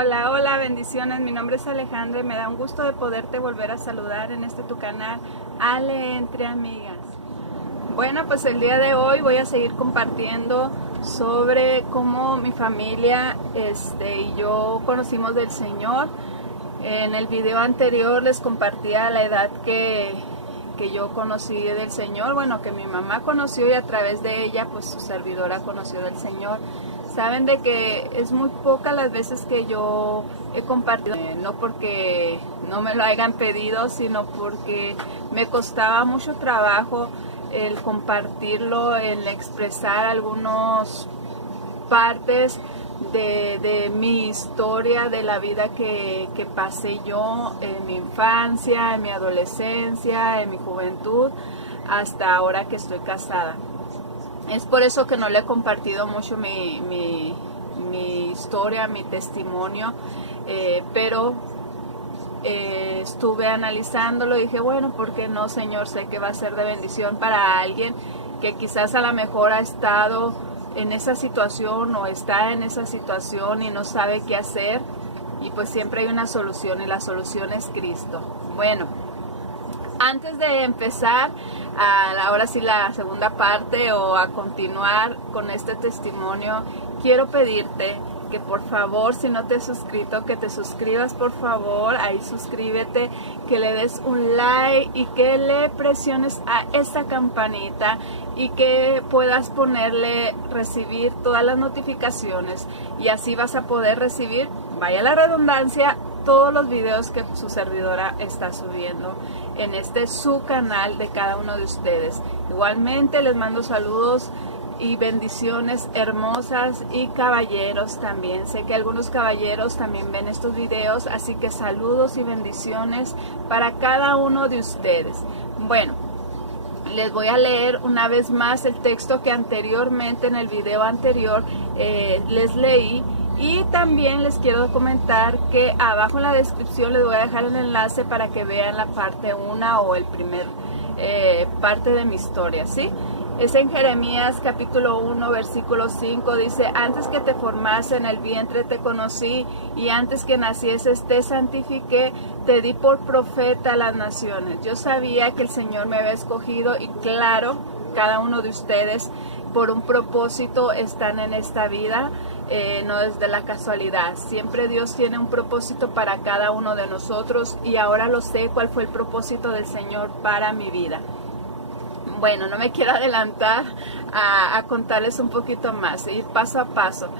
Hola, hola, bendiciones. Mi nombre es Alejandra y me da un gusto de poderte volver a saludar en tu canal Ale Entre Amigas. Bueno, pues el día de hoy voy a seguir compartiendo sobre cómo mi familia y yo conocimos del Señor. En el video anterior les compartía la edad que yo conocí del Señor, bueno, que mi mamá conoció y a través de ella pues su servidora conoció del Señor. Saben de que es muy pocas las veces que yo he compartido, no porque no me lo hayan pedido, sino porque me costaba mucho trabajo el compartirlo, el expresar algunas partes de mi historia, de la vida que pasé yo en mi infancia, en mi adolescencia, en mi juventud, hasta ahora que estoy casada. Es por eso que no le he compartido mucho mi historia, mi testimonio, pero estuve analizándolo y dije, bueno, ¿por qué no, Señor? Sé que va a ser de bendición para alguien que quizás a lo mejor ha estado en esa situación o está en esa situación y no sabe qué hacer, y pues siempre hay una solución y la solución es Cristo. Bueno, antes de empezar ahora sí la segunda parte o a continuar con este testimonio, quiero pedirte que por favor, si no te has suscrito, que te suscribas por favor, ahí suscríbete, que le des un like y que le presiones a esta campanita y que puedas ponerle recibir todas las notificaciones, y así vas a poder recibir, vaya la redundancia, todos los videos que su servidora está subiendo en su canal de cada uno de ustedes. Igualmente les mando saludos y bendiciones hermosas, y caballeros también. Sé que algunos caballeros también ven estos videos, así que saludos y bendiciones para cada uno de ustedes. Bueno, les voy a leer una vez más el texto que anteriormente en el video anterior les leí. Y también les quiero comentar que abajo en la descripción les voy a dejar el enlace para que vean la parte 1 o el primer parte de mi historia, ¿sí? Es en Jeremías capítulo 1 versículo 5, dice: antes que te formase en el vientre te conocí, y antes que nacieses te santifiqué, te di por profeta a las naciones. Yo sabía que el Señor me había escogido, y claro, cada uno de ustedes por un propósito están en esta vida. No es de la casualidad, siempre Dios tiene un propósito para cada uno de nosotros, y ahora lo sé cuál fue el propósito del Señor para mi vida. Bueno, no me quiero adelantar a contarles un poquito más, ir paso a paso.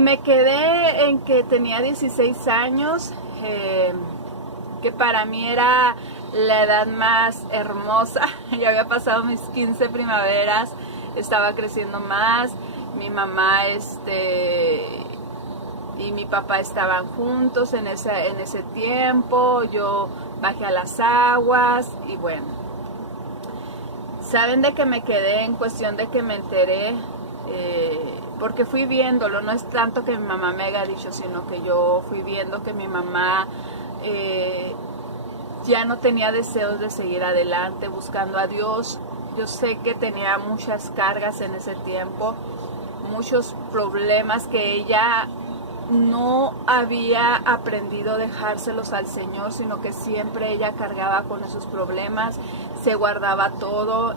Me quedé en que tenía 16 años, que para mí era la edad más hermosa. Ya había pasado mis 15 primaveras, estaba creciendo más. Mi mamá y mi papá estaban juntos en ese tiempo. Yo bajé a las aguas y bueno, saben de que me quedé en cuestión de que me enteré, porque fui viéndolo. No es tanto que mi mamá me haya dicho, sino que yo fui viendo que mi mamá ya no tenía deseos de seguir adelante buscando a Dios. Yo sé que tenía muchas cargas en ese tiempo, muchos problemas que ella no había aprendido a dejárselos al Señor, sino que siempre ella cargaba con esos problemas, se guardaba todo,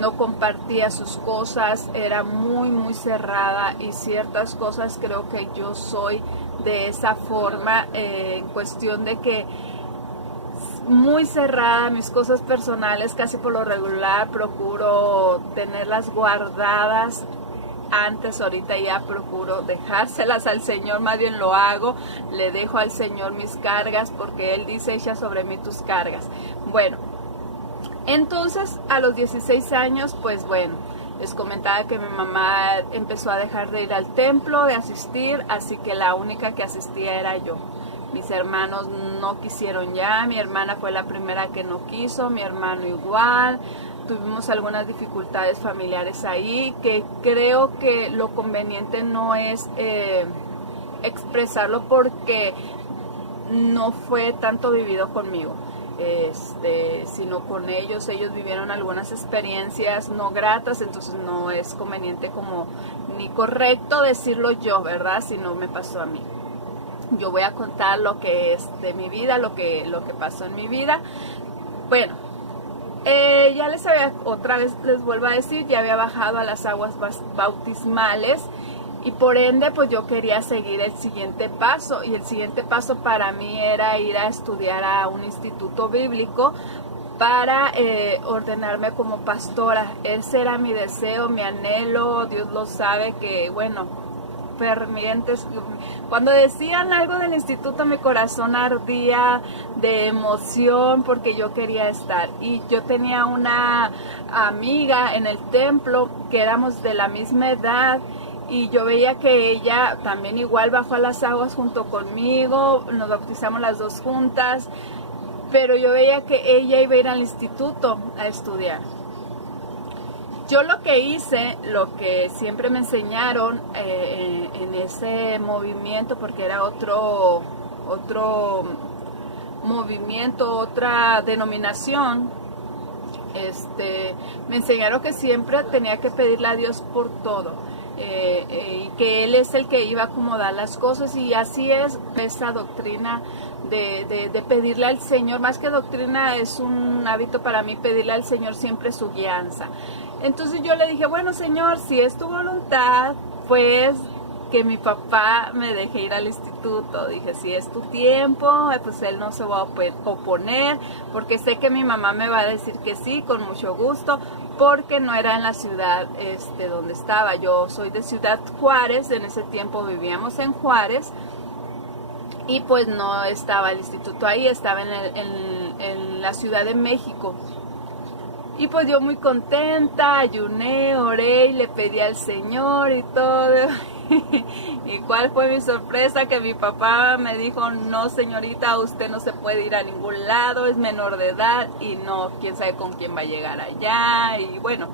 no compartía sus cosas, era muy cerrada, y ciertas cosas creo que yo soy de esa forma, en cuestión de que muy cerrada, mis cosas personales casi por lo regular procuro tenerlas guardadas. Antes, ahorita ya procuro dejárselas al Señor, más bien lo hago, le dejo al Señor mis cargas, porque Él dice: echa sobre mí tus cargas. Bueno, entonces a los 16 años, pues bueno, les comentaba que mi mamá empezó a dejar de ir al templo, de asistir, así que la única que asistía era yo. Mis hermanos no quisieron ya, mi hermana fue la primera que no quiso, mi hermano igual. Tuvimos algunas dificultades familiares ahí, que creo que lo conveniente no es expresarlo, porque no fue tanto vivido conmigo, sino con ellos. Ellos vivieron algunas experiencias no gratas, entonces no es conveniente como ni correcto decirlo yo, ¿verdad? Si no me pasó a mí. Yo voy a contar lo que es de mi vida, lo que pasó en mi vida. Bueno, ya les había, otra vez les vuelvo a decir, ya había bajado a las aguas bautismales y por ende pues yo quería seguir el siguiente paso, y el siguiente paso para mí era ir a estudiar a un instituto bíblico para ordenarme como pastora. Ese era mi deseo, mi anhelo. Dios lo sabe que, bueno, fervientes. Cuando decían algo del instituto, mi corazón ardía de emoción porque yo quería estar. Y yo tenía una amiga en el templo que éramos de la misma edad, y yo veía que ella también igual bajó a las aguas junto conmigo, nos bautizamos las dos juntas, pero yo veía que ella iba a ir al instituto a estudiar. Yo lo que hice, lo que siempre me enseñaron en ese movimiento, porque era otro movimiento, otra denominación, me enseñaron que siempre tenía que pedirle a Dios por todo. Y que Él es el que iba a acomodar las cosas, y así es esa doctrina de pedirle al Señor. Más que doctrina, es un hábito para mí pedirle al Señor siempre su guianza. Entonces yo le dije, bueno, Señor, si es tu voluntad, pues que mi papá me deje ir al instituto. Dije, si es tu tiempo, pues él no se va a oponer, porque sé que mi mamá me va a decir que sí, con mucho gusto, porque no era en la ciudad donde estaba. Yo soy de Ciudad Juárez, en ese tiempo vivíamos en Juárez, y pues no estaba el instituto ahí, estaba en la Ciudad de México. Y pues yo muy contenta, ayuné, oré y le pedí al Señor y todo. ¿Y cuál fue mi sorpresa? Que mi papá me dijo, no señorita, usted no se puede ir a ningún lado, es menor de edad y no, quién sabe con quién va a llegar allá. Y bueno,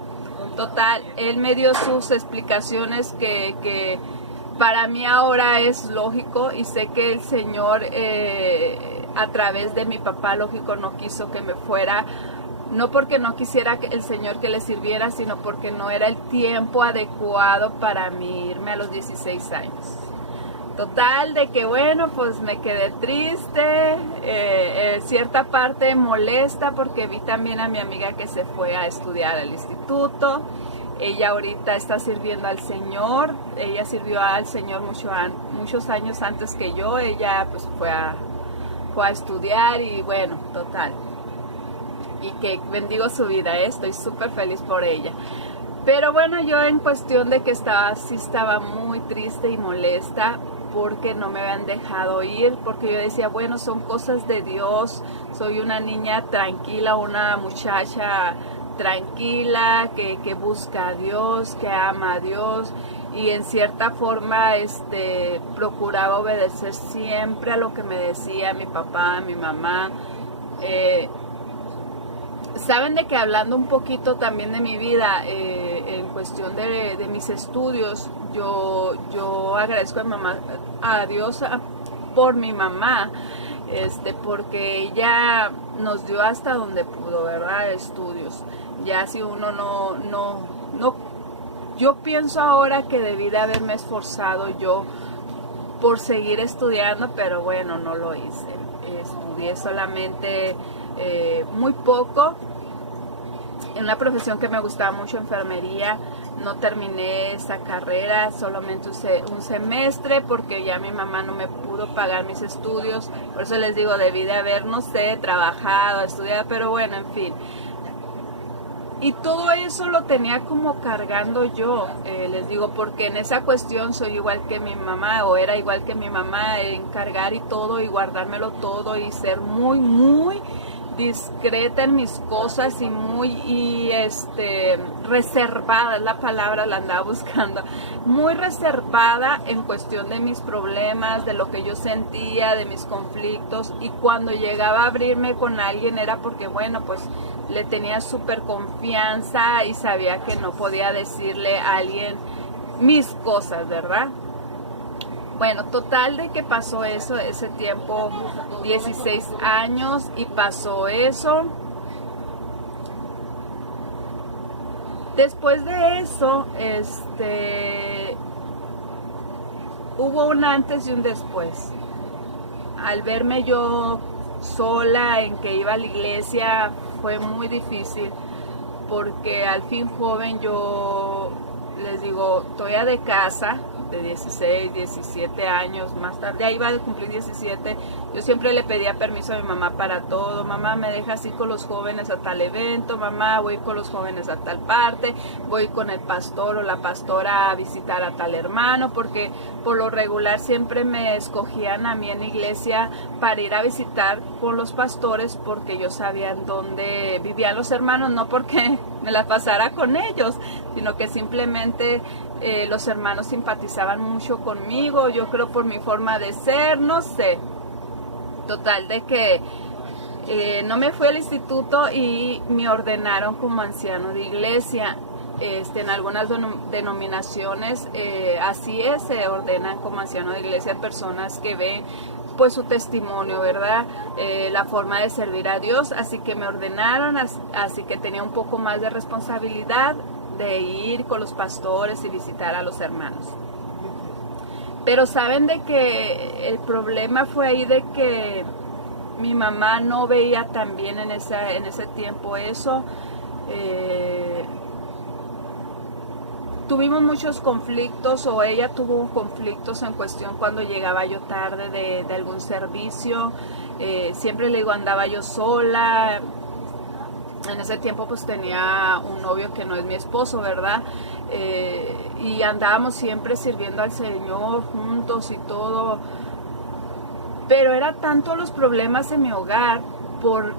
total, él me dio sus explicaciones que para mí ahora es lógico, y sé que el Señor a través de mi papá, lógico, no quiso que me fuera. No porque no quisiera el Señor que le sirviera, sino porque no era el tiempo adecuado para mí irme a los 16 años. Total, de que bueno, pues me quedé triste, cierta parte molesta, porque vi también a mi amiga que se fue a estudiar al instituto. Ella ahorita está sirviendo al Señor, ella sirvió al Señor muchos años antes que yo. Ella pues fue a estudiar y bueno, total. Y que bendigo su vida, estoy súper feliz por ella. Pero bueno, yo en cuestión de que sí estaba muy triste y molesta porque no me habían dejado ir, porque yo decía, bueno, son cosas de Dios, soy una niña tranquila, una muchacha tranquila, que busca a Dios, que ama a Dios, y en cierta forma procuraba obedecer siempre a lo que me decía mi papá, mi mamá. Saben de que hablando un poquito también de mi vida, en cuestión de mis estudios, yo agradezco a Dios por mi mamá, porque ella nos dio hasta donde pudo, ¿verdad? Estudios. Ya si uno no, yo pienso ahora que debí de haberme esforzado yo por seguir estudiando, pero bueno, no lo hice. Estudié solamente muy poco en una profesión que me gustaba mucho, enfermería. No terminé esa carrera, solamente un semestre, porque ya mi mamá no me pudo pagar mis estudios. Por eso les digo, debí de haber, no sé, trabajado, estudiado, pero bueno, en fin. Y todo eso lo tenía como cargando yo, les digo, porque en esa cuestión soy igual que mi mamá, o era igual que mi mamá, en cargar y todo, y guardármelo todo, y ser muy, muy discreta en mis cosas, y muy reservada, es la palabra, la andaba buscando, muy reservada en cuestión de mis problemas, de lo que yo sentía, de mis conflictos. Y cuando llegaba a abrirme con alguien era porque, bueno, pues le tenía súper confianza y sabía que no podía decirle a alguien mis cosas, ¿verdad? Bueno, total de que pasó eso, ese tiempo, 16 años, y pasó eso. Después de eso, hubo un antes y un después. al verme yo sola en que iba a la iglesia fue muy difícil, porque al fin joven yo les digo, estoy de casa de 16, 17 años, más tarde, ya iba a cumplir 17, yo siempre le pedía permiso a mi mamá para todo. Mamá, me dejas ir con los jóvenes a tal evento, mamá, voy con los jóvenes a tal parte, voy con el pastor o la pastora a visitar a tal hermano, porque por lo regular siempre me escogían a mí en la iglesia para ir a visitar con los pastores, porque yo sabía dónde vivían los hermanos, no porque me la pasara con ellos, sino que simplemente los hermanos simpatizaban mucho conmigo, yo creo por mi forma de ser, no sé. Total de que no me fui al instituto y me ordenaron como anciano de iglesia. En algunas denominaciones así es, se ordenan como anciano de iglesia personas que ven pues su testimonio, ¿verdad? La forma de servir a Dios, así que me ordenaron, así que tenía un poco más de responsabilidad de ir con los pastores y visitar a los hermanos. Pero saben de que el problema fue ahí de que mi mamá no veía tan bien en ese tiempo eso. Tuvimos muchos conflictos, o ella tuvo conflictos en cuestión cuando llegaba yo tarde de algún servicio. Siempre le digo, andaba yo sola. En ese tiempo pues tenía un novio que no es mi esposo, ¿verdad? Y andábamos siempre sirviendo al Señor juntos y todo. Pero era tanto los problemas en mi hogar por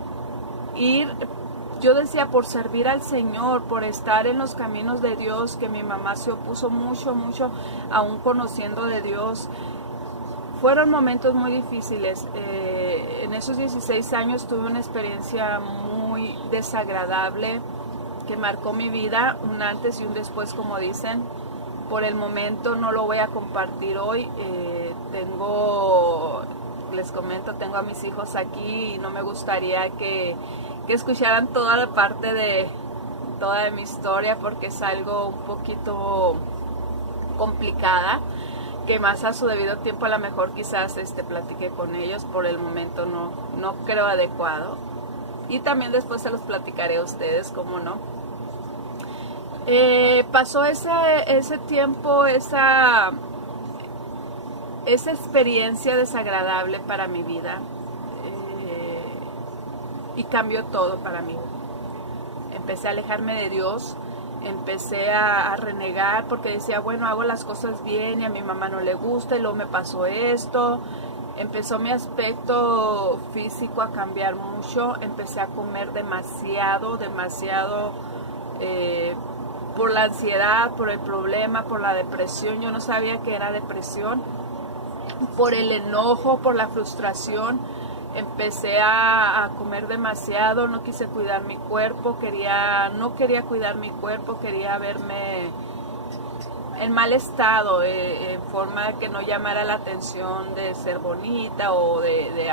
ir, yo decía, por servir al Señor, por estar en los caminos de Dios, que mi mamá se opuso mucho, aún conociendo de Dios. Fueron momentos muy difíciles. En esos 16 años tuve una experiencia muy desagradable que marcó mi vida, un antes y un después, como dicen. Por el momento no lo voy a compartir hoy. Les comento, tengo a mis hijos aquí y no me gustaría que escucharan toda la parte de mi historia, porque es algo un poquito complicada, que más a su debido tiempo a lo mejor quizás platique con ellos. Por el momento no creo adecuado, y también después se los platicaré a ustedes, cómo no. Pasó ese tiempo, esa experiencia desagradable para mi vida, y cambió todo para mí. Empecé a alejarme de Dios, empecé a renegar, porque decía, bueno, hago las cosas bien y a mi mamá no le gusta, y luego me pasó esto. Empezó mi aspecto físico a cambiar mucho, empecé a comer demasiado, por la ansiedad, por el problema, por la depresión. Yo no sabía que era depresión, por el enojo, por la frustración. Empecé a comer demasiado, no quise cuidar mi cuerpo, no quería cuidar mi cuerpo, quería verme en mal estado, en forma que no llamara la atención de ser bonita o de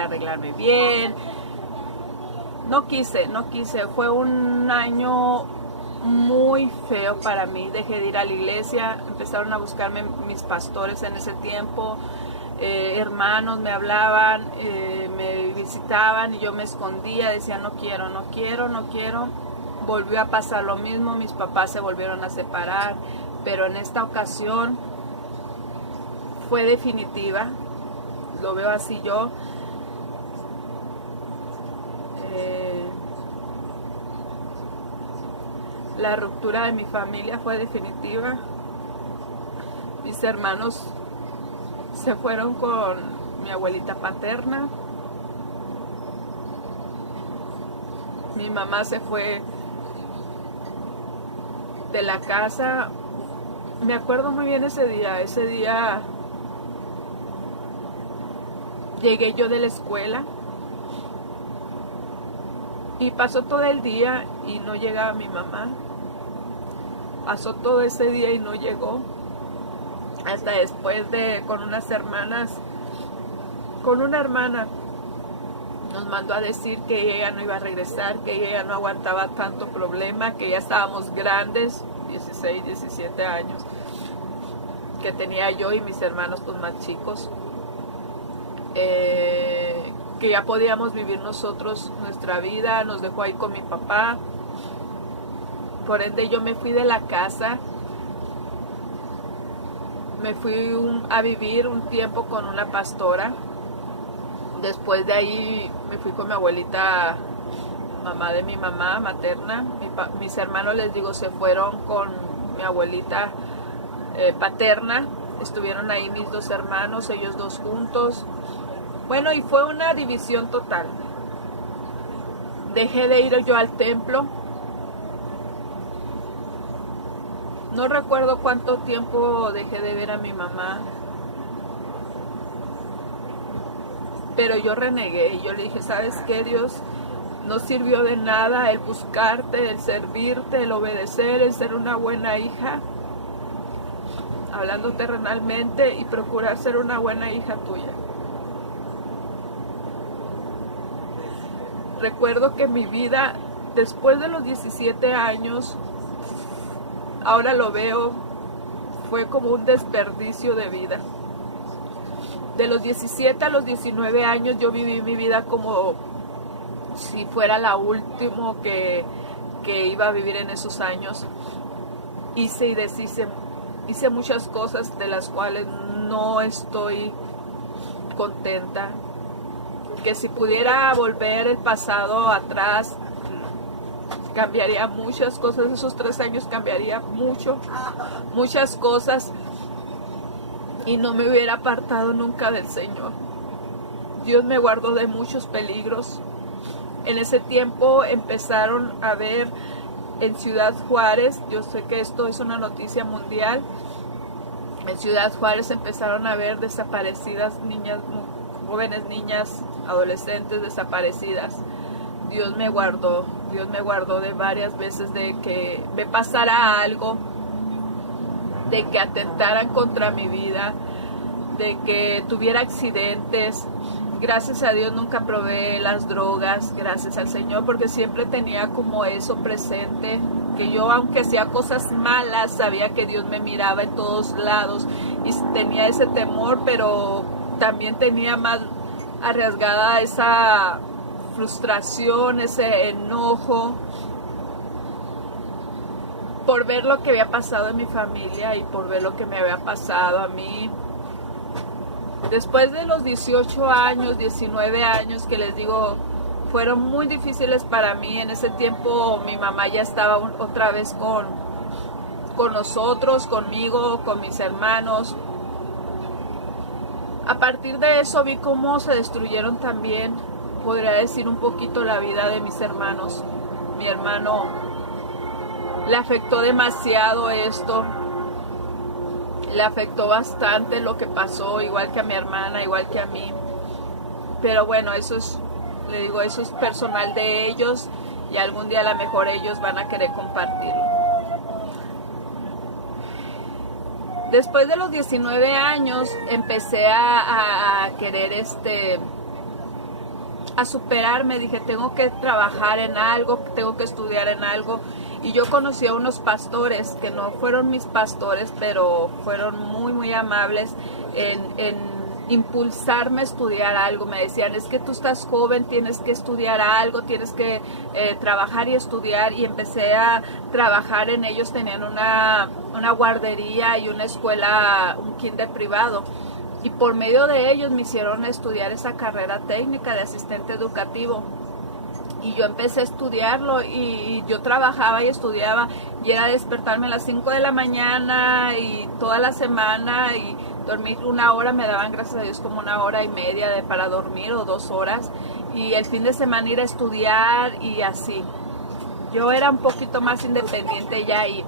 arreglarme bien. No quise, fue un año muy feo para mí. Dejé de ir a la iglesia, empezaron a buscarme mis pastores en ese tiempo. Hermanos me hablaban, me visitaban y yo me escondía, decía no quiero. Volvió a pasar lo mismo, mis papás se volvieron a separar, pero en esta ocasión fue definitiva, lo veo así yo. La ruptura de mi familia fue definitiva. Mis hermanos se fueron con mi abuelita paterna. Mi mamá se fue de la casa. Me acuerdo muy bien ese día. Ese día llegué yo de la escuela y pasó todo el día y no llegaba mi mamá. Pasó todo ese día y no llegó. Hasta después con unas hermanas, con una hermana, nos mandó a decir que ella no iba a regresar, que ella no aguantaba tanto problema, que ya estábamos grandes, 16, 17 años, que tenía yo y mis hermanos pues más chicos. que ya podíamos vivir nosotros nuestra vida, nos dejó ahí con mi papá. Por ende yo me fui de la casa, me fui a vivir un tiempo con una pastora. Después de ahí me fui con mi abuelita, mamá de mi mamá materna. Mis hermanos, les digo, se fueron con mi abuelita paterna. Estuvieron ahí mis dos hermanos, ellos dos juntos. Bueno, y fue una división total. Dejé de ir yo al templo. No recuerdo cuánto tiempo dejé de ver a mi mamá. Pero yo renegué y yo le dije, ¿sabes qué, Dios? No sirvió de nada el buscarte, el servirte, el obedecer, el ser una buena hija, hablando terrenalmente, y procurar ser una buena hija tuya. Recuerdo que mi vida, después de los 17 años, ahora lo veo, fue como un desperdicio de vida. De los 17 a los 19 años yo viví mi vida como si fuera la última que iba a vivir en esos años. Hice y deshice, hice muchas cosas de las cuales no estoy contenta. Que si pudiera volver el pasado atrás, cambiaría muchas cosas. Esos 3 años cambiaría muchas cosas. Y no me hubiera apartado nunca del Señor. Dios me guardó de muchos peligros. En ese tiempo empezaron a ver en Ciudad Juárez, yo sé que esto es una noticia mundial, en Ciudad Juárez empezaron a ver desaparecidas niñas, jóvenes niñas, adolescentes desaparecidas. Dios me guardó de varias veces de que me pasara algo, de que atentaran contra mi vida, de que tuviera accidentes. Gracias a Dios nunca probé las drogas, gracias al Señor, porque siempre tenía como eso presente, que yo, aunque hacía cosas malas, sabía que Dios me miraba en todos lados y tenía ese temor, pero también tenía más arriesgada esa frustración, ese enojo por ver lo que había pasado en mi familia y por ver lo que me había pasado a mí. Después de los 18 años, 19 años, que les digo, fueron muy difíciles para mí. En ese tiempo mi mamá ya estaba otra vez con nosotros, conmigo, con mis hermanos. A partir de eso vi cómo se destruyeron también, podría decir, un poquito la vida de mis hermanos. Mi hermano le afectó demasiado esto, le afectó bastante lo que pasó, igual que a mi hermana, igual que a mí. Pero bueno, eso es, le digo, eso es personal de ellos y algún día a lo mejor ellos van a querer compartirlo. Después de los 19 años empecé a querer a superarme. Dije, tengo que trabajar en algo, tengo que estudiar en algo. Y yo conocí a unos pastores que no fueron mis pastores, pero fueron muy, muy amables en impulsarme a estudiar algo. Me decían, es que tú estás joven, tienes que estudiar algo, tienes que trabajar y estudiar. Y empecé a trabajar en ellos. Tenían una guardería y una escuela, un kinder privado. Y por medio de ellos me hicieron estudiar esa carrera técnica de asistente educativo. Y yo empecé a estudiarlo y yo trabajaba y estudiaba y era despertarme a las 5 de la mañana y toda la semana y dormir 1 hora, me daban gracias a Dios como 1 hora y media para dormir o 2 horas, y el fin de semana ir a estudiar y así. Yo era un poquito más independiente ya, y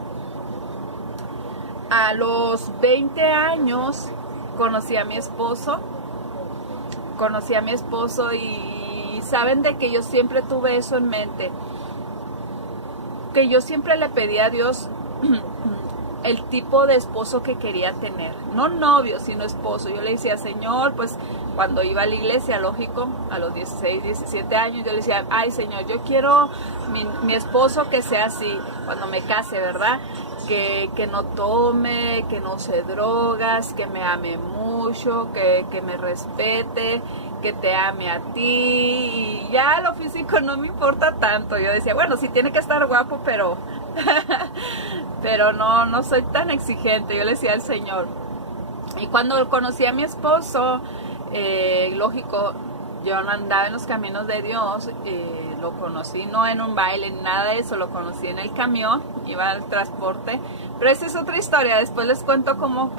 a los 20 años conocí a mi esposo y saben de que yo siempre tuve eso en mente, que yo siempre le pedí a Dios el tipo de esposo que quería tener, no novio, sino esposo. Yo le decía, Señor, pues cuando iba a la iglesia, lógico, a los 16, 17 años, yo le decía, ay Señor, yo quiero mi esposo que sea así, cuando me case, ¿verdad? que no tome, que no use drogas, que me ame mucho, que me respete, que te ame a ti, y ya lo físico no me importa tanto. Yo decía, bueno, sí tiene que estar guapo, pero pero no soy tan exigente. Yo le decía al Señor. Y cuando conocí a mi esposo, lógico, yo no andaba en los caminos de Dios, lo conocí no en un baile ni nada de eso, lo conocí en el camión, iba al transporte, pero esa es otra historia. Después les cuento cómo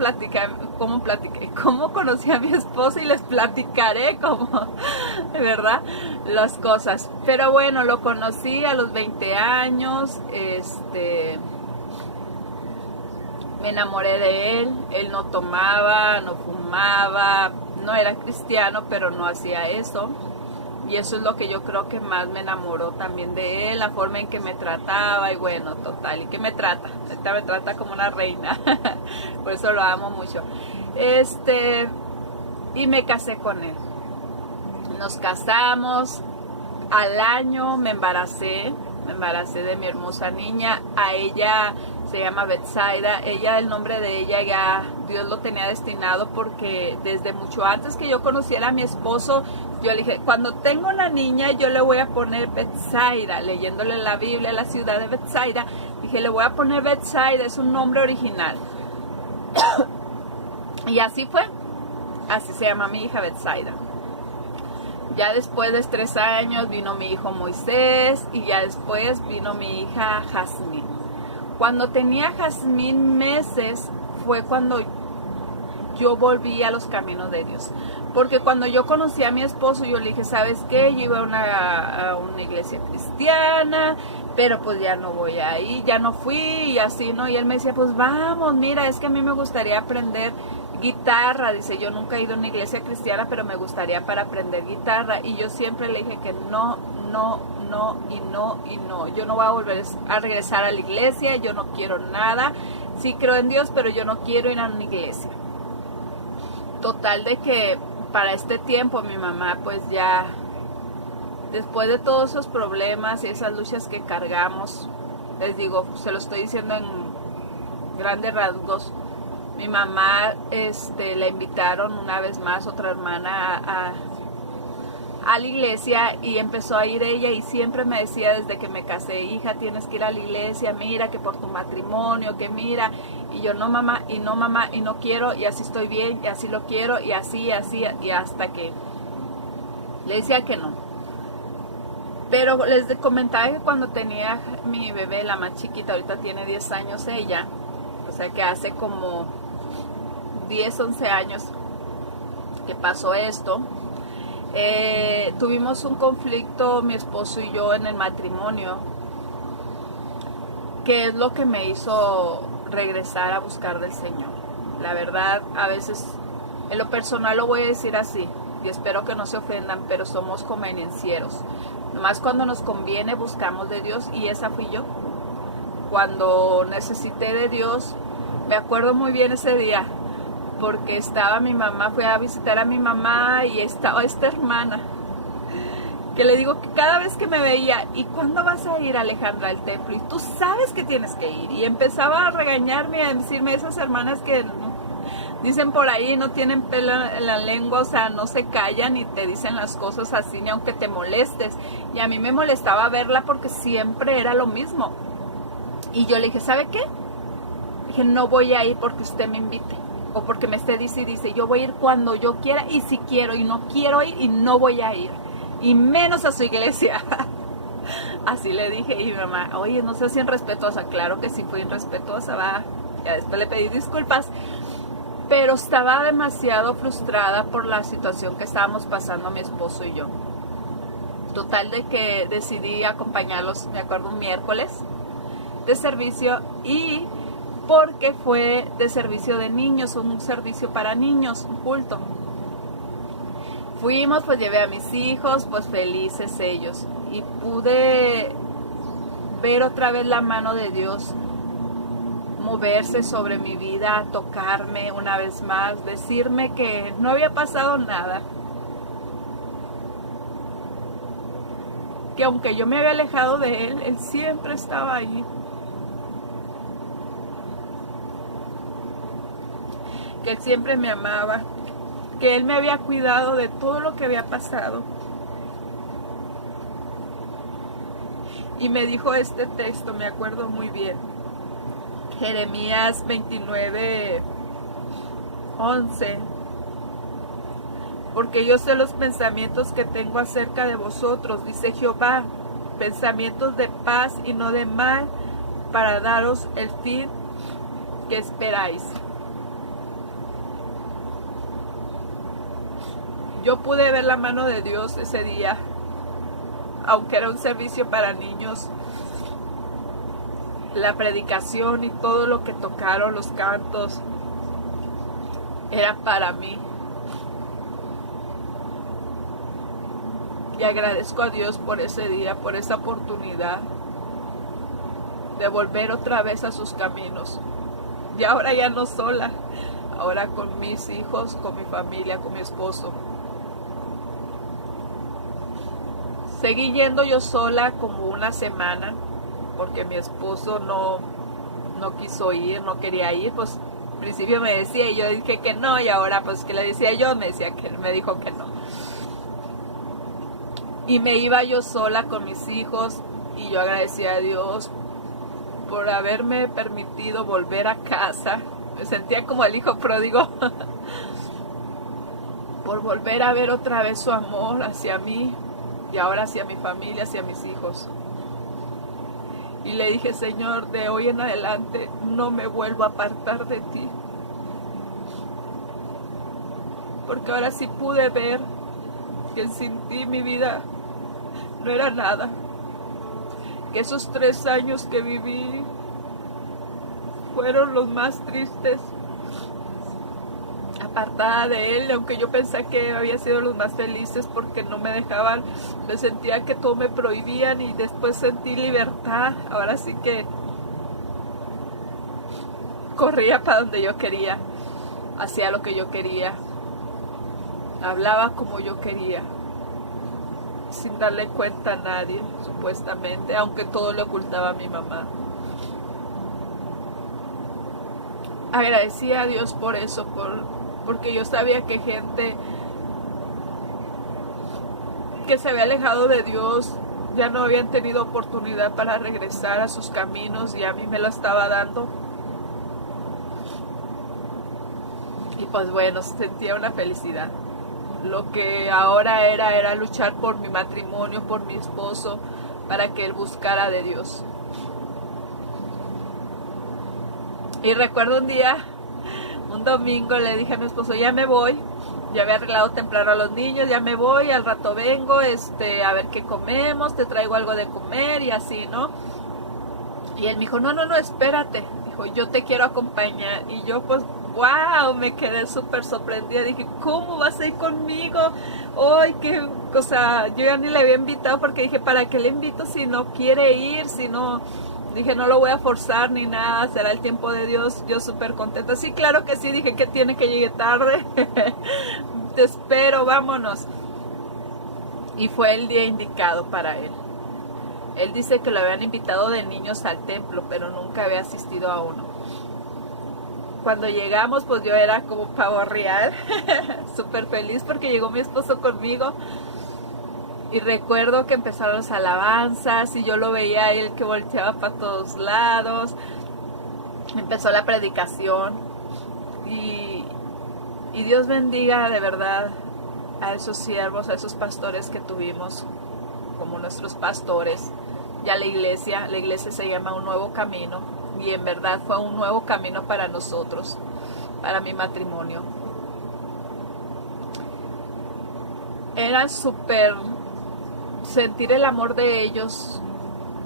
conocí a mi esposo, y les platicaré ¿verdad? Las cosas. Pero bueno, lo conocí a los 20 años, me enamoré de él. Él no tomaba, no fumaba, no era cristiano, pero no hacía eso. Y eso es lo que yo creo que más me enamoró también de él, la forma en que me trataba. Y bueno, total, y que me trata. Ahorita me trata como una reina. Por eso lo amo mucho. Y me casé con él. Nos casamos. Al año me embaracé de mi hermosa niña. A ella se llama Betsaida. Ella, el nombre de ella ya Dios lo tenía destinado, porque desde mucho antes que yo conociera a mi esposo, yo le dije, cuando tengo una niña yo le voy a poner Betsaida, leyéndole la Biblia, la ciudad de Betsaida, dije, le voy a poner Betsaida, es un nombre original. Y así fue, así se llama mi hija, Betsaida. Ya después de 3 años vino mi hijo Moisés, y ya después vino mi hija Jazmín. Cuando tenía Jazmín meses fue cuando yo volví a los caminos de Dios. Porque cuando yo conocí a mi esposo, yo le dije, ¿sabes qué? Yo iba a una iglesia cristiana, pero pues ya no voy ahí, ya no fui, y así, ¿no? Y él me decía, pues vamos, mira, es que a mí me gustaría aprender guitarra. Dice, yo nunca he ido a una iglesia cristiana, pero me gustaría para aprender guitarra. Y yo siempre le dije que no. Yo no voy a volver a regresar a la iglesia, yo no quiero nada. Sí creo en Dios, pero yo no quiero ir a una iglesia. Total de que para este tiempo mi mamá, pues ya, después de todos esos problemas y esas luchas que cargamos, les digo, se lo estoy diciendo en grandes rasgos, mi mamá, la invitaron una vez más, otra hermana, a la iglesia, y empezó a ir ella, y siempre me decía desde que me casé, hija, tienes que ir a la iglesia, mira, que por tu matrimonio, que mira, y yo, no mamá, y no quiero, y así estoy bien, y así lo quiero, y así, y hasta que le decía que no. Pero les comentaba que cuando tenía mi bebé, la más chiquita, ahorita tiene 10 años ella, o sea que hace como 10, 11 años que pasó esto. Tuvimos un conflicto mi esposo y yo en el matrimonio, que es lo que me hizo regresar a buscar del Señor. La verdad, a veces en lo personal lo voy a decir así, y espero que no se ofendan, pero somos convenencieros. Nomás cuando nos conviene buscamos de Dios, y esa fui yo. Cuando necesité de Dios, me acuerdo muy bien ese día, porque estaba mi mamá, fui a visitar a mi mamá, y estaba esta hermana, que le digo que cada vez que me veía, ¿y cuándo vas a ir, Alejandra, al templo? Y tú sabes que tienes que ir. Y empezaba a regañarme, a decirme, esas hermanas que dicen por ahí, no tienen pelo en la lengua, o sea, no se callan y te dicen las cosas así, ni aunque te molestes. Y a mí me molestaba verla porque siempre era lo mismo. Y yo le dije, ¿sabe qué? Dije, no voy a ir porque usted me invite, o porque me esté dice, yo voy a ir cuando yo quiera, y si quiero, y no quiero ir, y no voy a ir, y menos a su iglesia. Así le dije, y mi mamá, oye, no seas irrespetuosa. Claro que sí fui irrespetuosa, va. Ya después le pedí disculpas, pero estaba demasiado frustrada por la situación que estábamos pasando mi esposo y yo. Total de que decidí acompañarlos, me acuerdo, un miércoles de servicio, y porque fue de servicio de niños, un servicio para niños, un culto. Fuimos, pues llevé a mis hijos, pues felices ellos, y pude ver otra vez la mano de Dios moverse sobre mi vida, tocarme una vez más, decirme que no había pasado nada, que aunque yo me había alejado de Él, Él siempre estaba ahí. que Él siempre me amaba, que Él me había cuidado de todo lo que había pasado. Y me dijo este texto, me acuerdo muy bien, Jeremías 29:11, porque yo sé los pensamientos que tengo acerca de vosotros, dice Jehová, pensamientos de paz y no de mal, para daros el fin que esperáis. Yo pude ver la mano de Dios ese día, aunque era un servicio para niños. La predicación y todo lo que tocaron, los cantos, era para mí. Y agradezco a Dios por ese día, por esa oportunidad de volver otra vez a sus caminos. Y ahora ya no sola, ahora con mis hijos, con mi familia, con mi esposo. Seguí yendo yo sola como una semana, porque mi esposo no quiso ir, no quería ir. Pues al principio me decía y yo dije que no, y ahora pues que le decía yo, me dijo que no. Y me iba yo sola con mis hijos y yo agradecía a Dios por haberme permitido volver a casa. Me sentía como el hijo pródigo por volver a ver otra vez su amor hacia mí y ahora hacia mi familia, hacia mis hijos. Y le dije, Señor, de hoy en adelante no me vuelvo a apartar de ti, porque ahora sí pude ver que sin ti mi vida no era nada, que esos 3 años que viví fueron los más tristes, apartada de Él, aunque yo pensé que había sido los más felices porque no me dejaban, me sentía que todo me prohibían y después sentí libertad. Ahora sí que corría para donde yo quería, hacía lo que yo quería, hablaba como yo quería, sin darle cuenta a nadie, supuestamente, aunque todo le ocultaba a mi mamá. Agradecía a Dios por eso, porque yo sabía que gente que se había alejado de Dios ya no habían tenido oportunidad para regresar a sus caminos y a mí me lo estaba dando. Y pues bueno, sentía una felicidad. Lo que ahora era luchar por mi matrimonio, por mi esposo, para que él buscara de Dios. Y recuerdo un domingo le dije a mi esposo, ya me voy, ya había arreglado temprano a los niños, ya me voy, al rato vengo, a ver qué comemos, te traigo algo de comer y así, ¿no? Y él me dijo, no, espérate, dijo, yo te quiero acompañar. Y yo pues, wow, me quedé súper sorprendida, dije, ¿cómo vas a ir conmigo? Ay, qué cosa, yo ya ni le había invitado porque dije, ¿para qué le invito si no quiere ir, si no? Dije, no lo voy a forzar ni nada, será el tiempo de Dios. Yo súper contenta. Sí, claro que sí, dije que tiene que llegue tarde. Te espero, vámonos. Y fue el día indicado para él. Él dice que lo habían invitado de niños al templo, pero nunca había asistido a uno. Cuando llegamos, pues yo era como pavo real, súper feliz porque llegó mi esposo conmigo. Y recuerdo que empezaron las alabanzas y yo lo veía a él que volteaba para todos lados. Empezó la predicación y Dios bendiga de verdad a esos siervos, a esos pastores que tuvimos como nuestros pastores. Ya la iglesia se llama Un Nuevo Camino y en verdad fue un nuevo camino para nosotros, para mi matrimonio. Era súper sentir el amor de ellos,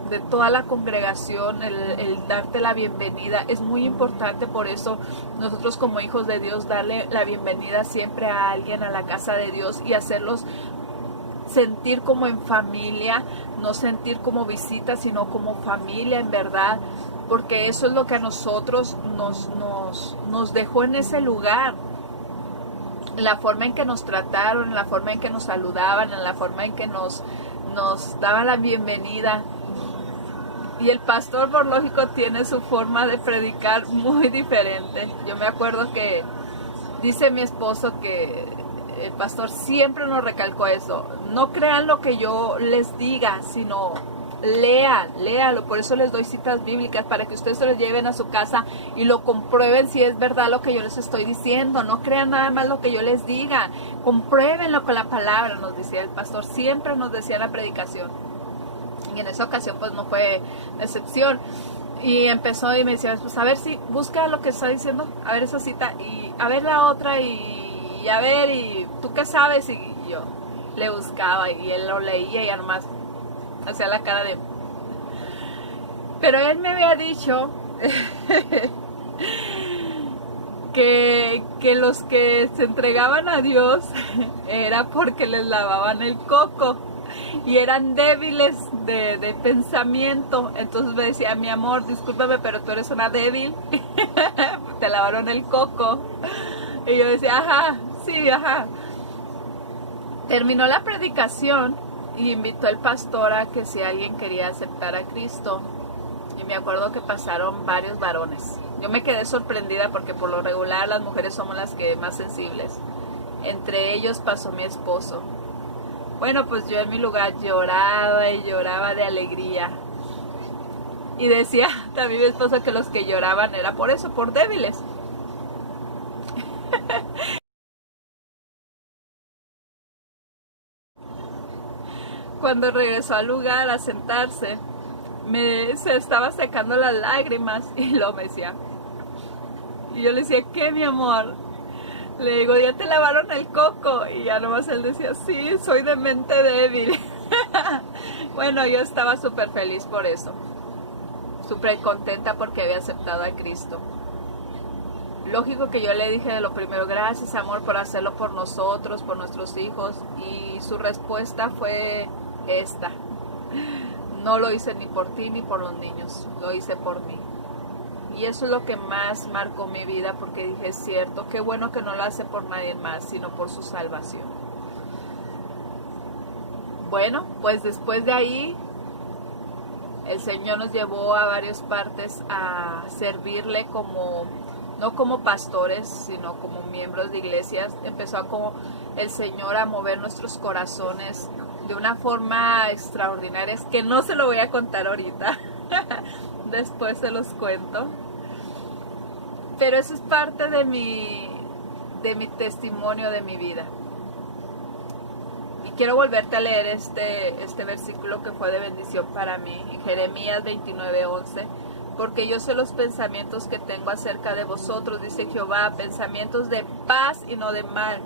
de toda la congregación, el darte la bienvenida es muy importante. Por eso nosotros como hijos de Dios darle la bienvenida siempre a alguien a la casa de Dios y hacerlos sentir como en familia, no sentir como visita, sino como familia en verdad, porque eso es lo que a nosotros nos dejó en ese lugar. La forma en que nos trataron, la forma en que nos saludaban, la forma en que nos daban la bienvenida. Y el pastor, por lógico, tiene su forma de predicar muy diferente. Yo me acuerdo que Dice mi esposo que el pastor siempre nos recalcó eso. No crean lo que yo les diga, sino léalo. Por eso les doy citas bíblicas, para que ustedes se los lleven a su casa y lo comprueben si es verdad lo que yo les estoy diciendo. No crean nada más lo que yo les diga, compruébenlo con la palabra, nos decía el pastor. Siempre nos decía en la predicación. Y en esa ocasión pues no fue excepción. Y empezó y me decía, pues a ver si, busca lo que está diciendo, a ver esa cita, y a ver la otra, y a ver, y tú qué sabes, y yo le buscaba, y él lo leía, y ya nomás hacía la cara de... Pero él me había dicho que los que se entregaban a Dios era porque les lavaban el coco y eran débiles de pensamiento. Entonces me decía, mi amor, discúlpame, pero tú eres una débil, te lavaron el coco. Y yo decía, ajá, sí, ajá. Terminó la predicación y invitó al pastor a que si alguien quería aceptar a Cristo. Y me acuerdo que pasaron varios varones. Yo me quedé sorprendida porque por lo regular las mujeres somos las que más sensibles. Entre ellos pasó mi esposo. Bueno, pues yo en mi lugar lloraba y lloraba de alegría. Y decía también mi esposo que los que lloraban era por eso, por débiles. Cuando regresó al lugar a sentarse, se estaba secando las lágrimas y lo me decía. Y yo le decía, ¿qué, mi amor? Le digo, ya te lavaron el coco. Y ya nomás él decía, sí, soy de mente débil. Bueno, yo estaba súper feliz por eso. Súper contenta porque había aceptado a Cristo. Lógico que yo le dije de lo primero, gracias amor por hacerlo por nosotros, por nuestros hijos. Y su respuesta fue esta. No lo hice ni por ti ni por los niños, lo hice por mí. Y eso es lo que más marcó mi vida, porque dije, es cierto, qué bueno que no lo hace por nadie más, sino por su salvación. Bueno, pues después de ahí, el Señor nos llevó a varias partes a servirle como, no como pastores, sino como miembros de iglesias. Empezó como el Señor a mover nuestros corazones de una forma extraordinaria, que no se lo voy a contar ahorita. Después se los cuento. Pero eso es parte de mi testimonio de mi vida. Y quiero volverte a leer este versículo que fue de bendición para mí, en Jeremías 29:11. Porque yo sé los pensamientos que tengo acerca de vosotros, dice Jehová, pensamientos de paz y no de mal,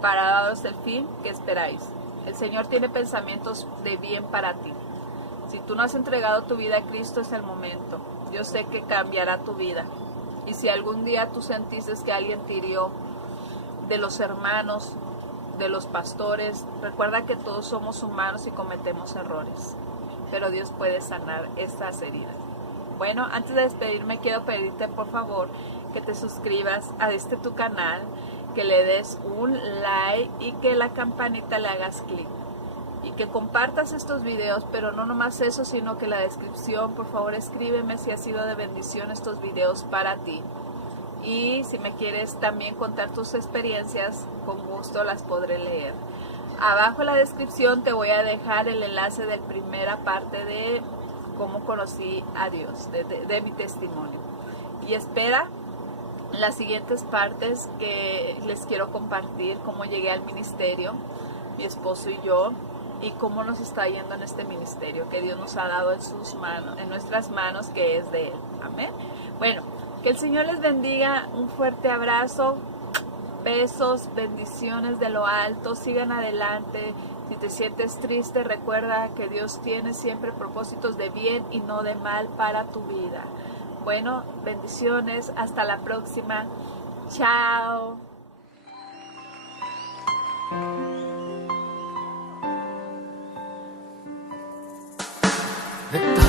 para daros el fin que esperáis. El Señor tiene pensamientos de bien para ti. Si tú no has entregado tu vida a Cristo, es el momento. Yo sé que cambiará tu vida. Y si algún día tú sentiste que alguien te hirió, de los hermanos, de los pastores, recuerda que todos somos humanos y cometemos errores. Pero Dios puede sanar estas heridas. Bueno, antes de despedirme, quiero pedirte por favor que te suscribas a tu canal, que le des un like y que la campanita le hagas clic. Y que compartas estos videos, pero no nomás eso, sino que la descripción, por favor escríbeme si ha sido de bendición estos videos para ti. Y si me quieres también contar tus experiencias, con gusto las podré leer. Abajo en la descripción te voy a dejar el enlace de la primera parte de cómo conocí a Dios, de mi testimonio. Y espera las siguientes partes que les quiero compartir, cómo llegué al ministerio, mi esposo y yo, y cómo nos está yendo en este ministerio que Dios nos ha dado en sus manos, en nuestras manos, que es de Él. Amén. Bueno, que el Señor les bendiga, un fuerte abrazo, besos, bendiciones de lo alto, sigan adelante. Si te sientes triste, recuerda que Dios tiene siempre propósitos de bien y no de mal para tu vida. Bueno, bendiciones, hasta la próxima. Chao. Está